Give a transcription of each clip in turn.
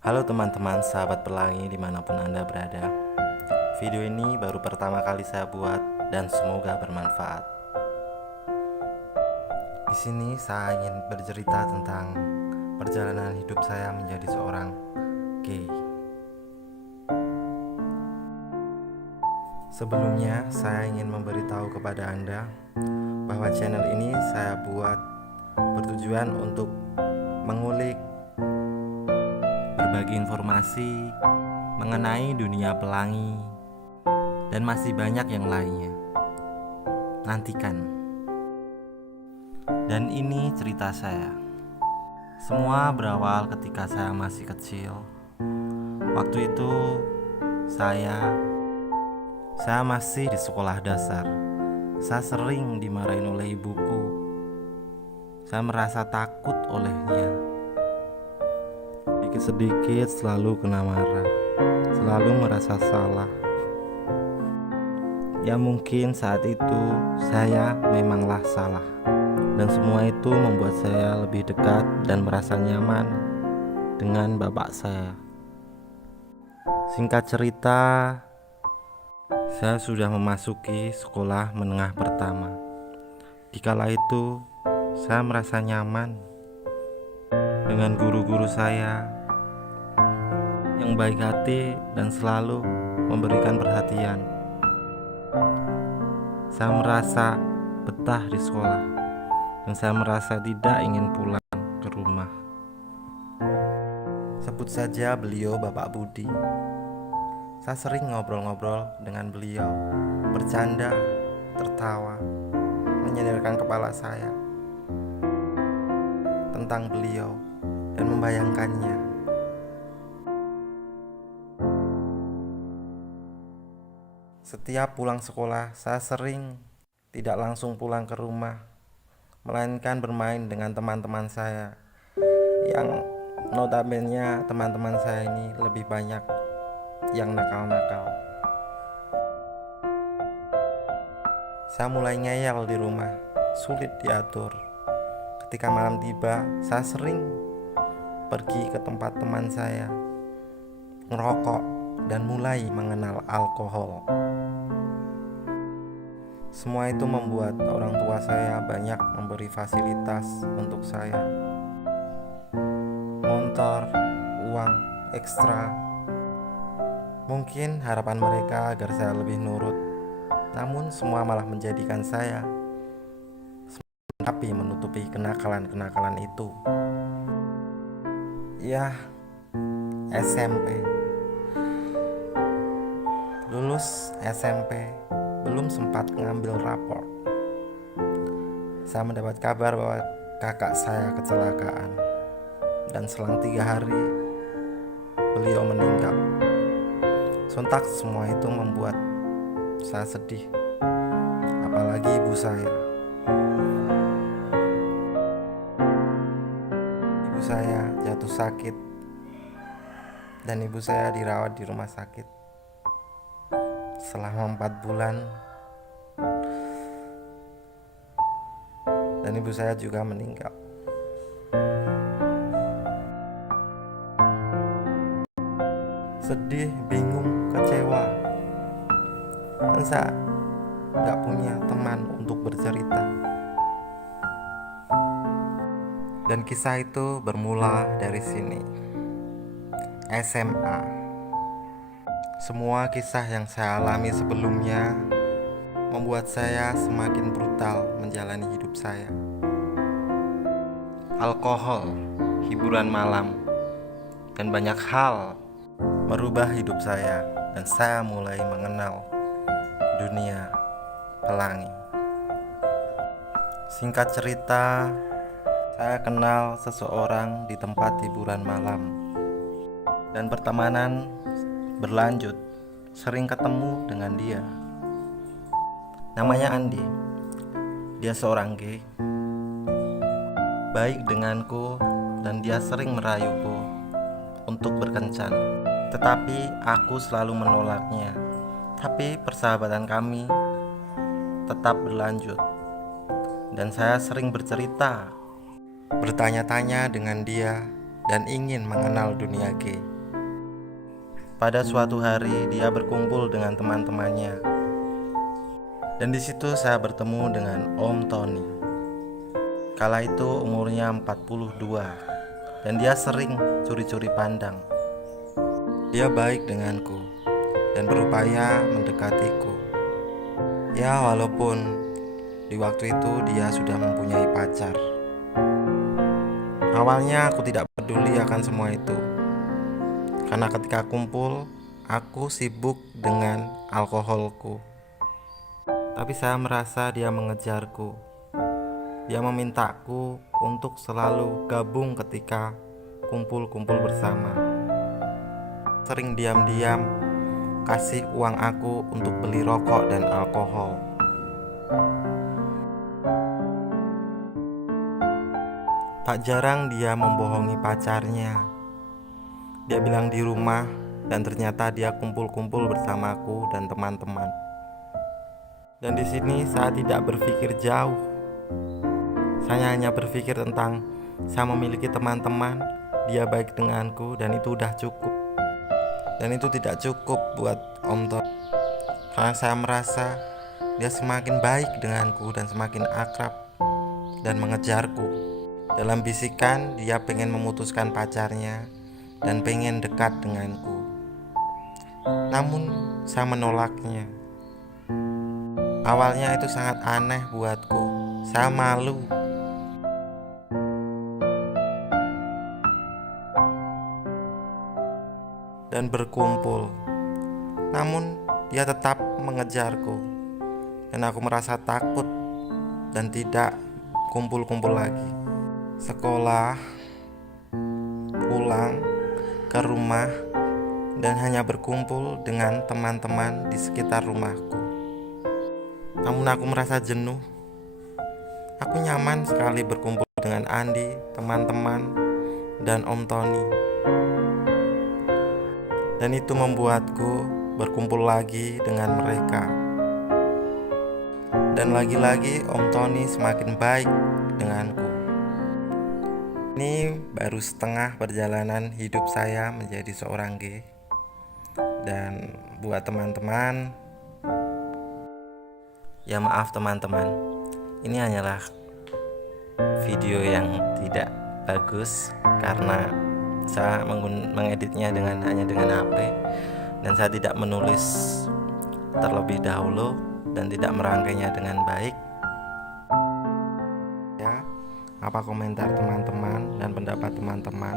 Halo teman-teman, sahabat pelangi dimanapun Anda berada. Video ini baru pertama kali saya buat dan semoga bermanfaat. Di sini saya ingin bercerita tentang perjalanan hidup saya menjadi seorang gay. Sebelumnya, saya ingin memberitahu kepada Anda bahwa channel ini saya buat bertujuan untuk mengulik berbagi informasi mengenai dunia pelangi dan masih banyak yang lainnya. Nantikan. Dan ini cerita saya. Semua berawal ketika saya masih kecil. Waktu itu saya masih di sekolah dasar. Saya sering dimarahin oleh ibuku. Saya merasa takut olehnya. Sedikit-sedikit selalu kena marah, selalu merasa salah. Ya mungkin saat itu saya memanglah salah. Dan semua itu membuat saya lebih dekat dan merasa nyaman dengan bapak saya. Singkat cerita, saya sudah memasuki sekolah menengah pertama. Dikala itu saya merasa nyaman dengan guru-guru saya yang baik hati dan selalu memberikan perhatian. Saya merasa betah di sekolah dan saya merasa tidak ingin pulang ke rumah. Sebut saja beliau Bapak Budi. Saya sering ngobrol-ngobrol dengan beliau, bercanda, tertawa, menyenderkan kepala saya tentang beliau dan membayangkannya. Setiap pulang sekolah, saya sering tidak langsung pulang ke rumah, melainkan bermain dengan teman-teman saya yang notabene teman-teman saya ini lebih banyak yang nakal-nakal. Saya mulai ngeyel di rumah, sulit diatur. Ketika malam tiba, saya sering pergi ke tempat teman saya, ngerokok, dan mulai mengenal alkohol. Semua itu membuat orang tua saya banyak memberi fasilitas untuk saya. Motor, uang, ekstra. Mungkin harapan mereka agar saya lebih nurut. Namun semua malah menjadikan saya tapi menutupi kenakalan-kenakalan itu. Ya, SMP. Lulus SMP, belum sempat ngambil rapor. Saya mendapat kabar bahwa kakak saya kecelakaan. Dan selang 3 hari, beliau meninggal. Sontak semua itu membuat saya sedih. Apalagi ibu saya. Ibu saya jatuh sakit dan ibu saya dirawat di rumah sakit selama 4 bulan. Dan ibu saya juga meninggal. Sedih, bingung, kecewa. Dan saya gak punya teman untuk bercerita. Dan kisah itu bermula dari sini, SMA. Semua kisah yang saya alami sebelumnya membuat saya semakin brutal menjalani hidup saya. Alkohol, hiburan malam, dan banyak hal merubah hidup saya. Dan saya mulai mengenal dunia pelangi. Singkat cerita, saya kenal seseorang di tempat hiburan malam. Dan pertemanan berlanjut, sering ketemu dengan dia. Namanya Andi. Dia seorang gay, baik denganku, dan dia sering merayuku untuk berkencan. Tetapi aku selalu menolaknya. Tapi persahabatan kami tetap berlanjut. Dan saya sering bercerita, bertanya-tanya dengan dia dan ingin mengenal dunia gay. Pada suatu hari dia berkumpul dengan teman-temannya, dan di situ saya bertemu dengan Om Tony. Kala itu umurnya 42 dan dia sering curi-curi pandang. Dia baik denganku dan berupaya mendekatiku. Ya, walaupun di waktu itu dia sudah mempunyai pacar. Awalnya aku tidak peduli akan semua itu, karena ketika kumpul, aku sibuk dengan alkoholku. Tapi saya merasa dia mengejarku. Dia memintaku untuk selalu gabung ketika kumpul-kumpul bersama. Sering diam-diam kasih uang aku untuk beli rokok dan alkohol. Tak jarang dia membohongi pacarnya. Dia bilang di rumah, dan ternyata dia kumpul-kumpul bersamaku dan teman-teman. Dan di sini saya tidak berpikir jauh. Saya hanya berpikir tentang saya memiliki teman-teman, dia baik denganku, dan itu udah cukup. Dan itu tidak cukup buat Om Tom, karena saya merasa dia semakin baik denganku dan semakin akrab dan mengejarku. Dalam bisikan dia pengen memutuskan pacarnya dan pengen dekat denganku. Namun saya menolaknya. Awalnya itu sangat aneh buatku. Saya malu. Dan berkumpul. Namun dia tetap mengejarku. Dan aku merasa takut dan tidak kumpul-kumpul lagi. Sekolah, pulang ke rumah, dan hanya berkumpul dengan teman-teman di sekitar rumahku. Namun aku merasa jenuh. Aku nyaman sekali berkumpul dengan Andi, teman-teman, dan Om Tony. Dan itu membuatku berkumpul lagi dengan mereka. Dan lagi-lagi Om Tony semakin baik denganku. Ini baru setengah perjalanan hidup saya menjadi seorang gay. Dan buat teman-teman, ya maaf teman-teman, ini hanyalah video yang tidak bagus karena saya mengeditnya hanya dengan HP, dan saya tidak menulis terlebih dahulu dan tidak merangkainya dengan baik. Ya, apa komentar teman-teman dan pendapat teman-teman?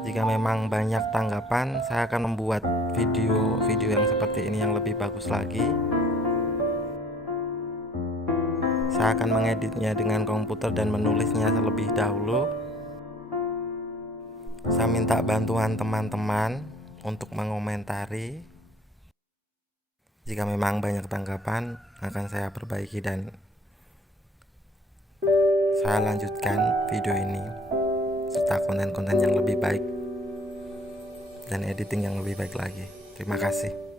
Jika memang banyak tanggapan, saya akan membuat video yang seperti ini yang lebih bagus lagi. Saya akan mengeditnya dengan komputer dan menulisnya terlebih dahulu. Saya minta bantuan teman-teman untuk mengomentari. Jika memang banyak tanggapan, akan saya perbaiki dan saya lanjutkan video ini serta konten-konten yang lebih baik dan editing yang lebih baik lagi. Terima kasih.